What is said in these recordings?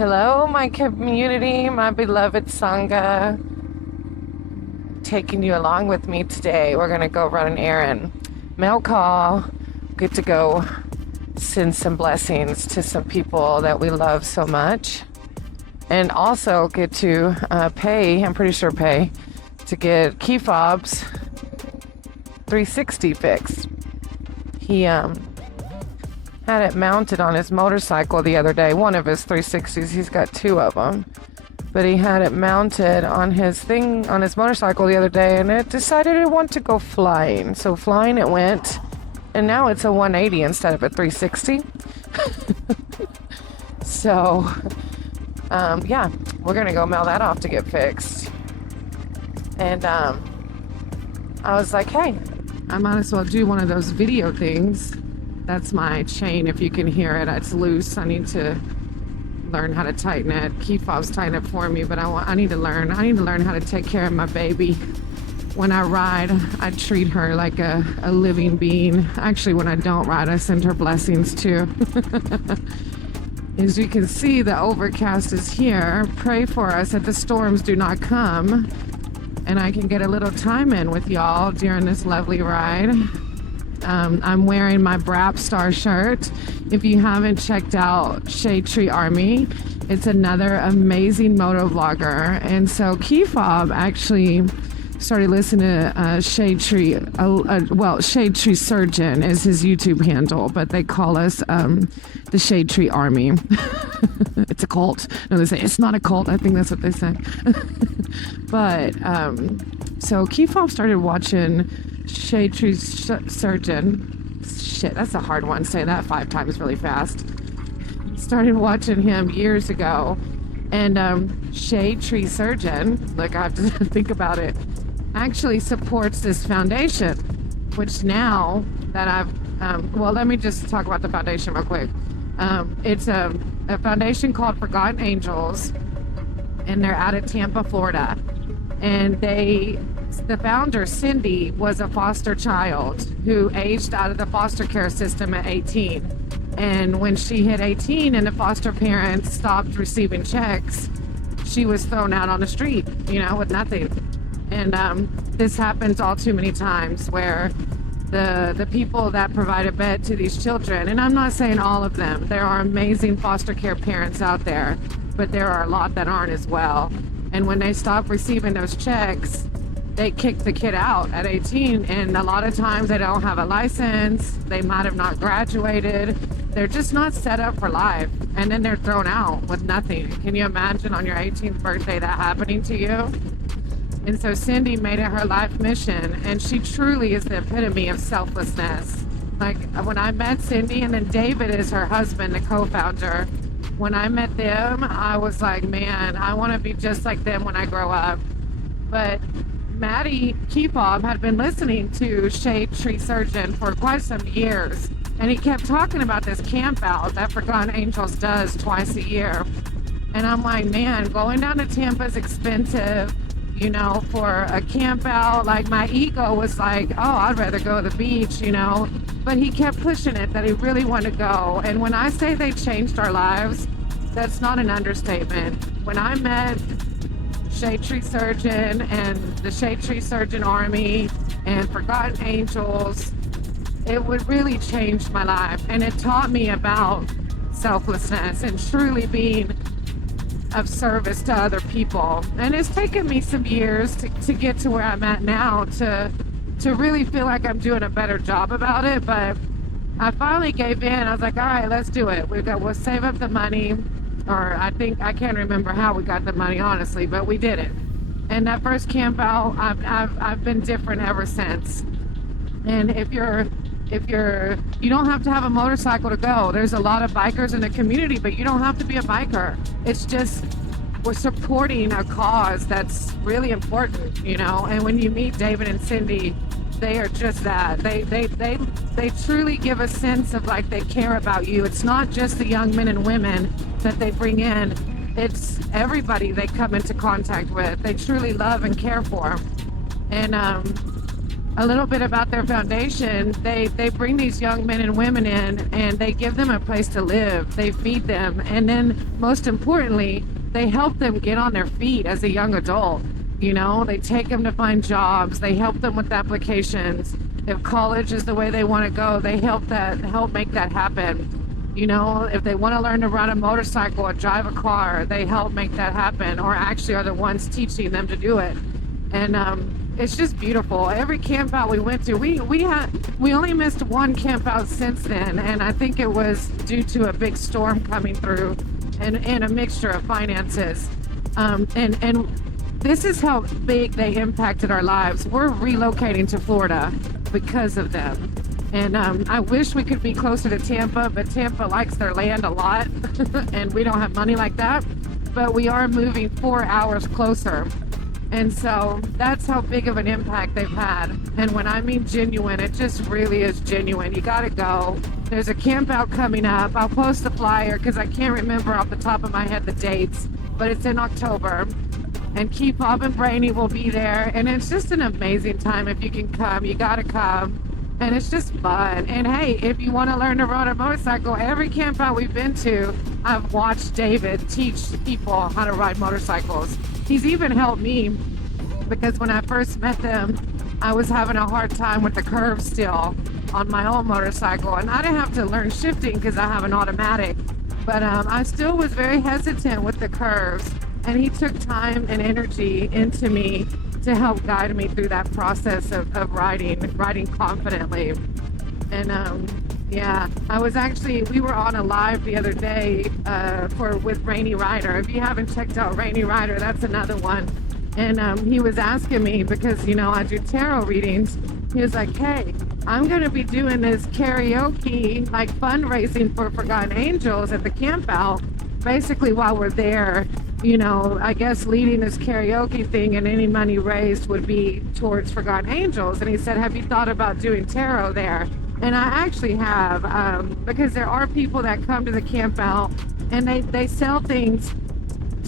Hello, my community, my beloved Sangha. Taking you along with me today. We're going to go run an errand. Mail call. Get to go send some blessings to some people that we love so much. And also get to pay, I'm pretty sure pay, to get key fobs 360 fixed. He had it mounted on his motorcycle the other day. One of his 360s, he's got two of them. But he had it mounted on his thing, on his motorcycle the other day, and it decided it wanted to go flying. So flying it went, and now it's a 180 instead of a 360. So, yeah, we're gonna go mail that off to get fixed. And I was like, hey, I might as well do one of those video things. That's my chain, if you can hear it. It's loose. I need to learn how to tighten it. Key fob's tighten it for me, but I need to learn how to take care of my baby. When I ride, I treat her like a living being. Actually, when I don't ride, I send her blessings too. As you can see, the overcast is here. Pray for us that the storms do not come, and I can get a little time in with y'all during this lovely ride. I'm wearing my Brap Star shirt. If you haven't checked out Shade Tree Army, it's another amazing moto vlogger. And so Key Fob actually started listening to Shade Tree, Shade Tree Surgeon is his YouTube handle, but they call us the Shade Tree Army. It's a cult. No, they say it's not a cult. I think that's what they say. But so Key Fob started watching Shade Tree Surgeon. Shit, that's a hard one. Say that 5 times really fast. Started watching him years ago, and Shade Tree Surgeon, like I have to think about it, actually supports this foundation, which now that I've, let me just talk about the foundation real quick. It's a foundation called Forgotten Angels, and they're out of Tampa, Florida. And the founder, Cindy, was a foster child who aged out of the foster care system at 18. And when she hit 18 and the foster parents stopped receiving checks, she was thrown out on the street, with nothing. And this happens all too many times where the people that provide a bed to these children, and I'm not saying all of them, there are amazing foster care parents out there, but there are a lot that aren't as well. And when they stop receiving those checks, they kick the kid out at 18, and a lot of times they don't have a license, they might have not graduated, they're just not set up for life, and then they're thrown out with nothing. Can you imagine on your 18th birthday that happening to you? And so Cindy made it her life mission, and she truly is the epitome of selflessness. Like when I met Cindy, and then David is her husband, the co-founder. When I met them, I was like, man, I want to be just like them when I grow up. But Maddie Key Fob had been listening to Shade Tree Surgeon for quite some years, and he kept talking about this camp out that Forgotten Angels does twice a year. And I'm like, man, going down to Tampa is expensive, for a camp out. Like, my ego was like, oh, I'd rather go to the beach, But he kept pushing it that he really wanted to go. And when I say they changed our lives, that's not an understatement. When I met Shade Tree Surgeon and the Shade Tree Surgeon Army and Forgotten Angels, it would really change my life. And it taught me about selflessness and truly being of service to other people. And it's taken me some years to get to where I'm at now, to really feel like I'm doing a better job about it. But I finally gave in. I was like, all right, let's do it. We'll save up the money, or I can't remember how we got the money, honestly, but we did it. And that first camp out, I've been different ever since. And if you don't have to have a motorcycle to go. There's a lot of bikers in the community, but you don't have to be a biker. It's just, we're supporting a cause that's really important, And when you meet David and Cindy, they are just that. They truly give a sense of like they care about you. It's not just the young men and women that they bring in. It's everybody they come into contact with. They truly love and care for. And a little bit about their foundation. They bring these young men and women in, and they give them a place to live. They feed them, and then most importantly, they help them get on their feet as a young adult. You know, they take them to find jobs. They help them with applications. If college is the way they want to go, they help make that happen. You know, if they want to learn to ride a motorcycle or drive a car, they help make that happen, or actually are the ones teaching them to do it. And it's just beautiful. Every camp out we went to, we only missed one camp out since then, and I think it was due to a big storm coming through and a mixture of finances. And this is how big they impacted our lives. We're relocating to Florida because of them. And I wish we could be closer to Tampa, but Tampa likes their land a lot, and we don't have money like that. But we are moving 4 hours closer. And so that's how big of an impact they've had. And when I mean genuine, it just really is genuine. You gotta go. There's a camp out coming up. I'll post the flyer because I can't remember off the top of my head the dates, but it's in October. And Keep Bob and Brainy will be there. And it's just an amazing time. If you can come, you gotta come. And it's just fun. And hey, if you want to learn to ride a motorcycle, every camp out we've been to, I've watched David teach people how to ride motorcycles. He's even helped me, because when I first met them, I was having a hard time with the curves still on my own motorcycle. And I didn't have to learn shifting because I have an automatic. But I still was very hesitant with the curves. And he took time and energy into me to help guide me through that process of riding confidently. And yeah, we were on a live the other day with Rainy Rider. If you haven't checked out Rainy Rider, that's another one. And he was asking me, because you know I do tarot readings, he was like, hey, I'm going to be doing this karaoke, like fundraising for Forgotten Angels at the camp out, basically while we're there. You know, I guess leading this karaoke thing, and any money raised would be towards Forgotten Angels. And he said, have you thought about doing tarot there? And I actually have, because there are people that come to the camp out and they sell things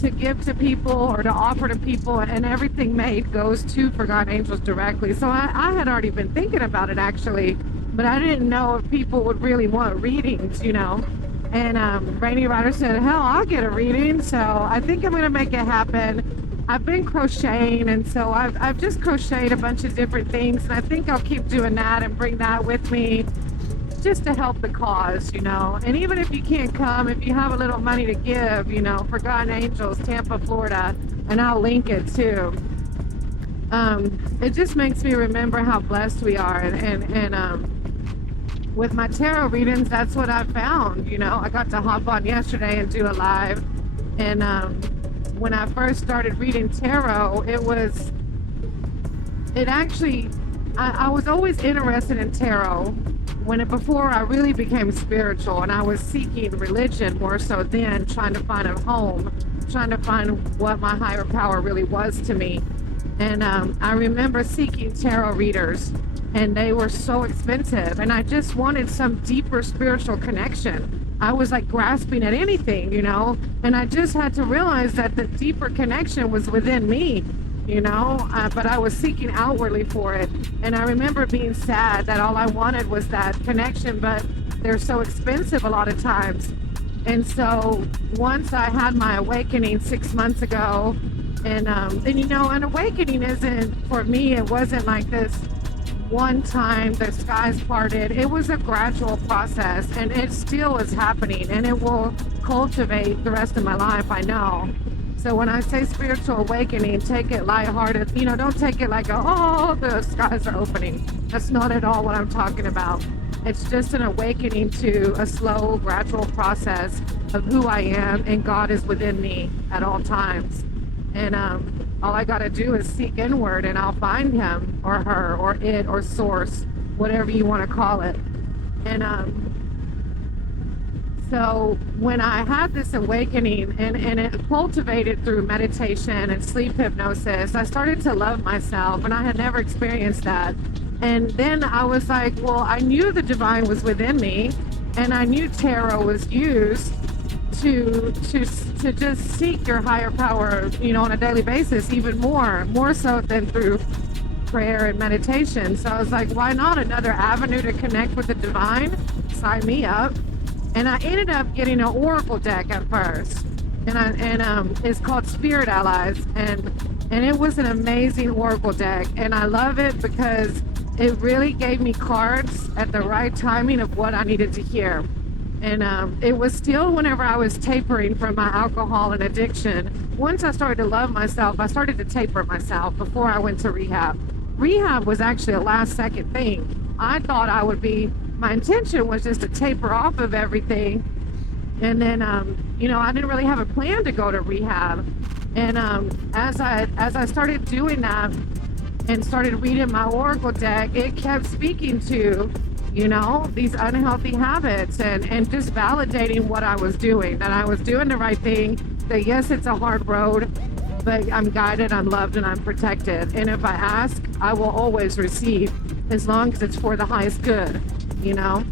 to give to people or to offer to people, and everything made goes to Forgotten Angels directly. So I had already been thinking about it actually, but I didn't know if people would really want readings, you know. And Rainy Rider said, hell, I'll get a reading. So I think I'm going to make it happen. I've been crocheting, and so I've just crocheted a bunch of different things. And I think I'll keep doing that and bring that with me just to help the cause, you know. And even if you can't come, if you have a little money to give, you know, Forgotten Angels, Tampa, Florida, and I'll link it too. It just makes me remember how blessed we are. And with my tarot readings, that's what I found. You know, I got to hop on yesterday and do a live. And when I first started reading tarot, I was always interested in tarot before I really became spiritual, and I was seeking religion more so then, trying to find a home, trying to find what my higher power really was to me. And I remember seeking tarot readers, and they were so expensive, and I just wanted some deeper spiritual connection. I was like grasping at anything, you know, and I just had to realize that the deeper connection was within me, you know, but I was seeking outwardly for it. And I remember being sad that all I wanted was that connection, but they're so expensive a lot of times. And so once I had my awakening 6 months ago, and you know, an awakening isn't, for me, it wasn't like this one time the skies parted. It was a gradual process, and it still is happening, and it will cultivate the rest of my life, I know. So when I say spiritual awakening, take it lighthearted. You know, don't take it like, oh, the skies are opening. That's not at all what I'm talking about. It's just an awakening to a slow, gradual process of who I am, and God is within me at all times. And all I got to do is seek inward, and I'll find him or her or it or source, whatever you want to call it. And so when I had this awakening, and it cultivated through meditation and sleep hypnosis, I started to love myself, and I had never experienced that. And then I was like, well, I knew the divine was within me, and I knew tarot was used to just seek your higher power, you know, on a daily basis, even more so than through prayer and meditation. So I was like, why not another avenue to connect with the divine? Sign me up. And I ended up getting an oracle deck at first, and it's called Spirit Allies, and it was an amazing oracle deck, and I love it because it really gave me cards at the right timing of what I needed to hear. And it was still whenever I was tapering from my alcohol and addiction. Once I started to love myself, I started to taper myself before I went to rehab. Rehab was actually a last second thing. I thought I would be, my intention was just to taper off of everything. And then, you know, I didn't really have a plan to go to rehab. And as I started doing that and started reading my oracle deck, it kept speaking to, you know, these unhealthy habits and just validating what I was doing, that I was doing the right thing, that yes, it's a hard road, but I'm guided, I'm loved, and I'm protected. And if I ask, I will always receive, as long as it's for the highest good, you know.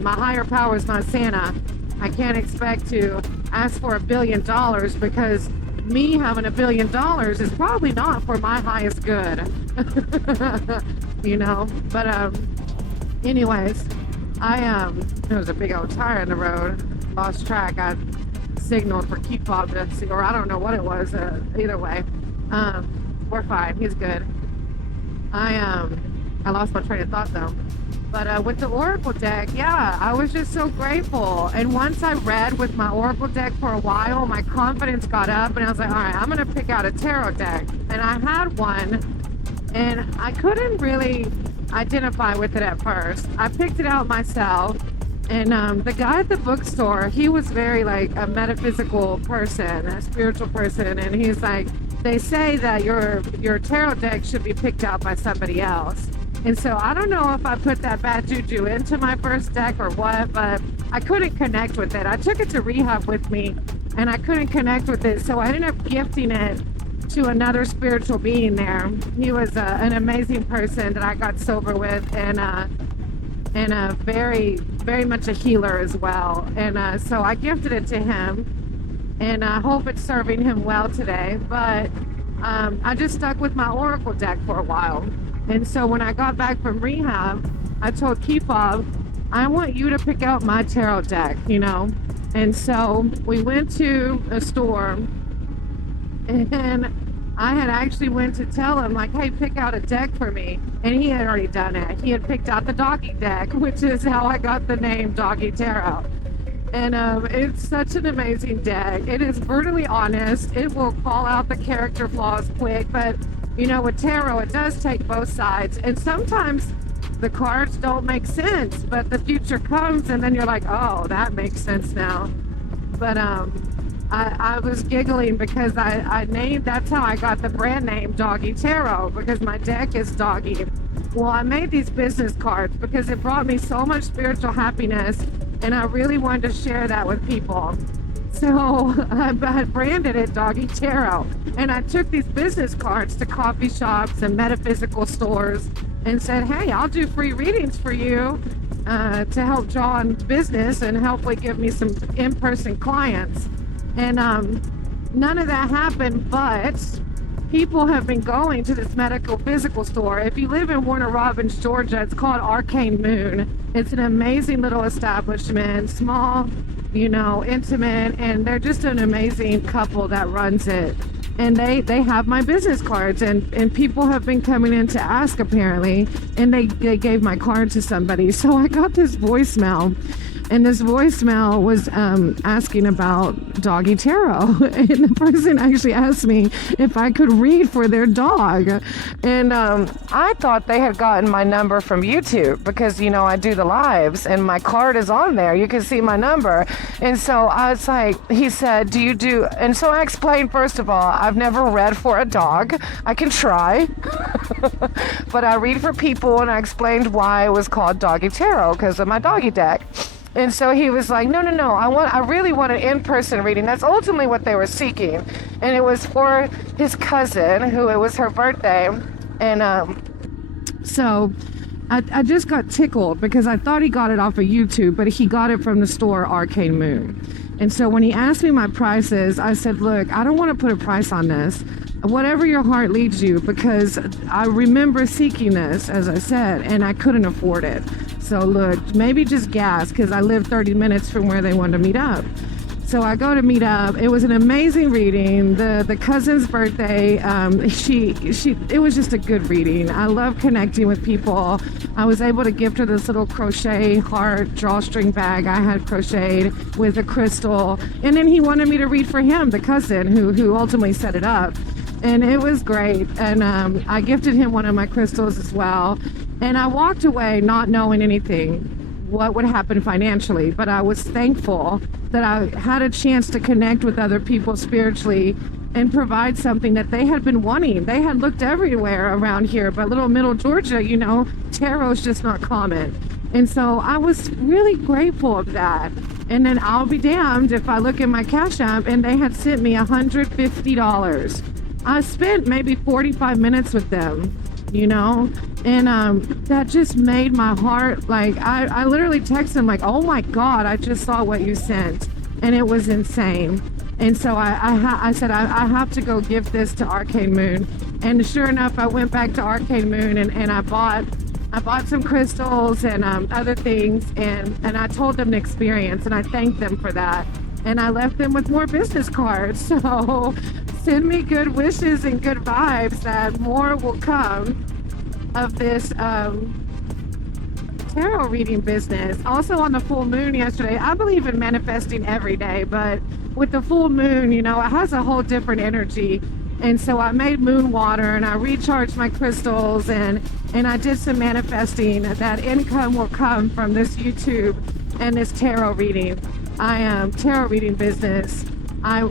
My higher power is my Santa. I can't expect to ask for $1 billion because me having $1 billion is probably not for my highest good. You know. But anyways, there was a big old tire in the road. Lost track. I signaled for keep fob to see, or I don't know what it was. Either way, we're fine. He's good. I lost my train of thought though. But with the oracle deck, yeah, I was just so grateful. And once I read with my oracle deck for a while, my confidence got up, and I was like, all right, I'm gonna pick out a tarot deck. And I had one, and I couldn't really identify with it at first. I picked it out myself, and the guy at the bookstore, he was very like a metaphysical person, a spiritual person, and he's like, they say that your tarot deck should be picked out by somebody else. And so I don't know if I put that bad juju into my first deck or what, but I couldn't connect with it. I took it to rehab with me, and I couldn't connect with it, so I ended up gifting it to another spiritual being there. He was an amazing person that I got sober with, and a very, very much a healer as well. And so I gifted it to him, and I hope it's serving him well today. But I just stuck with my oracle deck for a while. And so when I got back from rehab, I told Keefob, I want you to pick out my tarot deck, you know. And so we went to a store, and I had actually went to tell him, like, hey, pick out a deck for me. And he had already done it. He had picked out the doggy deck, which is how I got the name Doggy Tarot. And it's such an amazing deck. It is brutally honest. It will call out the character flaws quick, but you know, with tarot, it does take both sides. And sometimes the cards don't make sense, but the future comes, and then you're like, oh, that makes sense now. But I was giggling because I named, that's how I got the brand name Doggy Tarot, because my deck is doggy. Well, I made these business cards because it brought me so much spiritual happiness, and I really wanted to share that with people. So I branded it Doggy Tarot, and I took these business cards to coffee shops and metaphysical stores and said, hey, I'll do free readings for you to help draw on business and hopefully give me some in-person clients. And none of that happened, but people have been going to this medical physical store. If you live in Warner Robins, Georgia, it's called Arcane Moon. It's an amazing little establishment, small, you know, intimate, and they're just an amazing couple that runs it. And they have my business cards, and people have been coming in to ask, apparently, and they gave my card to somebody. So I got this voicemail, and this voicemail was asking about Doggy Tarot, and the person actually asked me if I could read for their dog. And I thought they had gotten my number from YouTube, because, you know, I do the lives and my card is on there, you can see my number. And so I was like, he said, do you do, and so I explained, first of all, I've never read for a dog. I can try. But I read for people, and I explained why it was called Doggy Tarot, because of my doggy deck. And so he was like, no, I really want an in-person reading. That's ultimately what they were seeking. And it was for his cousin, who it was her birthday. And so I just got tickled because I thought he got it off of YouTube, but he got it from the store Arcane Moon. And so when he asked me my prices, I said, look, I don't want to put a price on this. Whatever your heart leads you, because I remember seeking this, as I said, and I couldn't afford it. So look, maybe just gas, because I live 30 minutes from where they wanted to meet up. So I go to meet up. It was an amazing reading. The cousin's birthday. It was just a good reading. I love connecting with people. I was able to gift her this little crochet heart drawstring bag I had crocheted with a crystal. And then he wanted me to read for him, the cousin who ultimately set it up. And it was great. And I gifted him one of my crystals as well. And I walked away not knowing anything what would happen financially, but I was thankful that I had a chance to connect with other people spiritually and provide something that they had been wanting. They had looked everywhere around here, but little middle Georgia, you know, tarot's just not common. And so I was really grateful of that. And then I'll be damned if I look at my Cash App and they had sent me $150. I spent maybe 45 minutes with them, you know, and that just made my heart, like, I literally texted him like, oh my God, I just saw what you sent, and it was insane. And so I said I have to go give this to Arcane Moon. And sure enough, I went back to Arcane Moon and I bought some crystals and other things, and I told them the experience, and I thanked them for that, and I left them with more business cards. So send me good wishes and good vibes that more will come of this tarot reading business. Also on the full moon yesterday, I believe in manifesting every day, but with the full moon, you know, it has a whole different energy. And so I made moon water and I recharged my crystals and I did some manifesting. That income will come from this YouTube and this tarot reading. I am tarot reading business.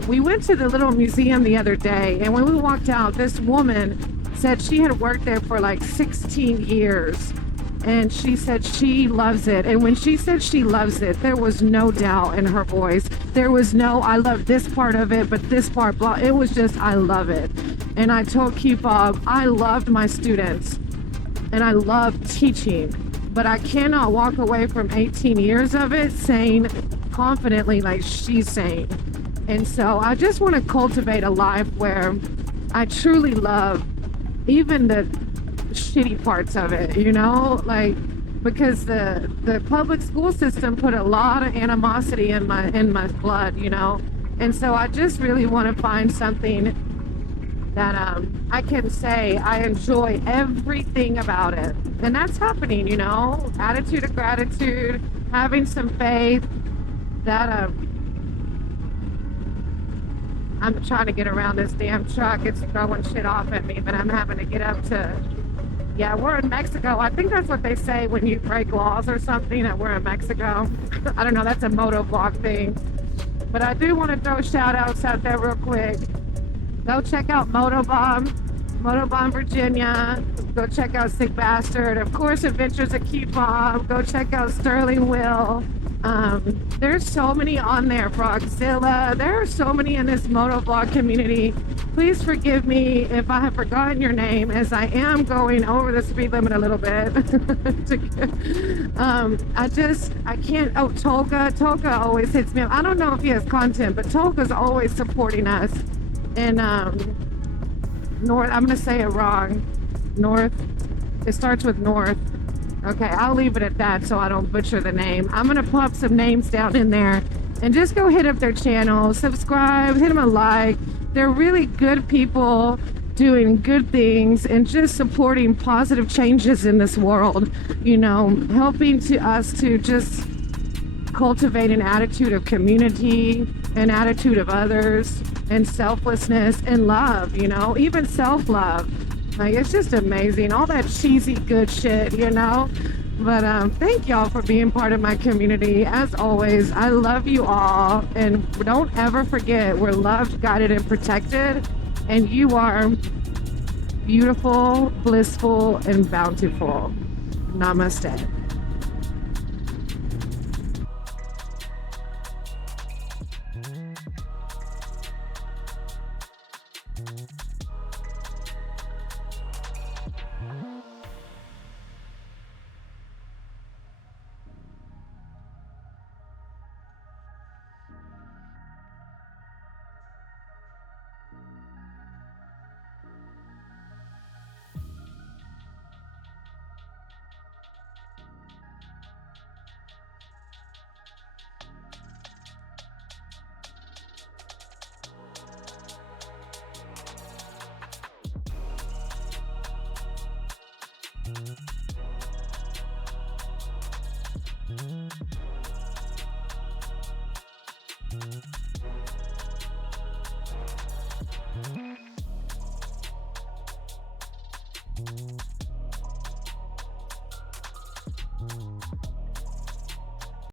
We went to the little museum the other day, and when we walked out, this woman said she had worked there for like 16 years, and she said she loves it. And when she said she loves it, there was no doubt in her voice. There was no, I love this part of it, but this part, blah. It was just, I love it. And I told Kipov, I loved my students, and I love teaching, but I cannot walk away from 18 years of it saying confidently like she's saying. And so I just want to cultivate a life where I truly love even the shitty parts of it, you know, like, because the public school system put a lot of animosity in my blood, you know. And so I just really want to find something that I can say I enjoy everything about it. And that's happening, you know, attitude of gratitude, having some faith, that I'm trying to get around this damn truck. It's throwing shit off at me, but I'm having to get up to, yeah, we're in Mexico. I think that's what they say when you break laws or something, that we're in Mexico. I don't know, that's a moto vlog thing. But I do want to throw shout outs out there real quick. Go check out Motobomb, Virginia. Go check out Sick Bastard. Of course, Adventures of Kipov. Go check out Sterling Will. There's so many on there, Frogzilla. There are so many in this motovlog community. Please forgive me if I have forgotten your name, as I am going over the speed limit a little bit. I can't. Oh, Tolga always hits me up. I don't know if he has content, but Tolga's always supporting us. And North, I'm gonna say it wrong. North, it starts with North. Okay, I'll leave it at that so I don't butcher the name. I'm gonna pop some names down in there and just go hit up their channel, subscribe, hit them a like. They're really good people doing good things and just supporting positive changes in this world, you know, helping us to just cultivate an attitude of community, an attitude of others, and selflessness and love, you know, even self-love. Like, it's just amazing, all that cheesy good shit, you know. But thank y'all for being part of my community. As always, I love you all, and don't ever forget, we're loved, guided, and protected, and you are beautiful, blissful, and bountiful. Namaste.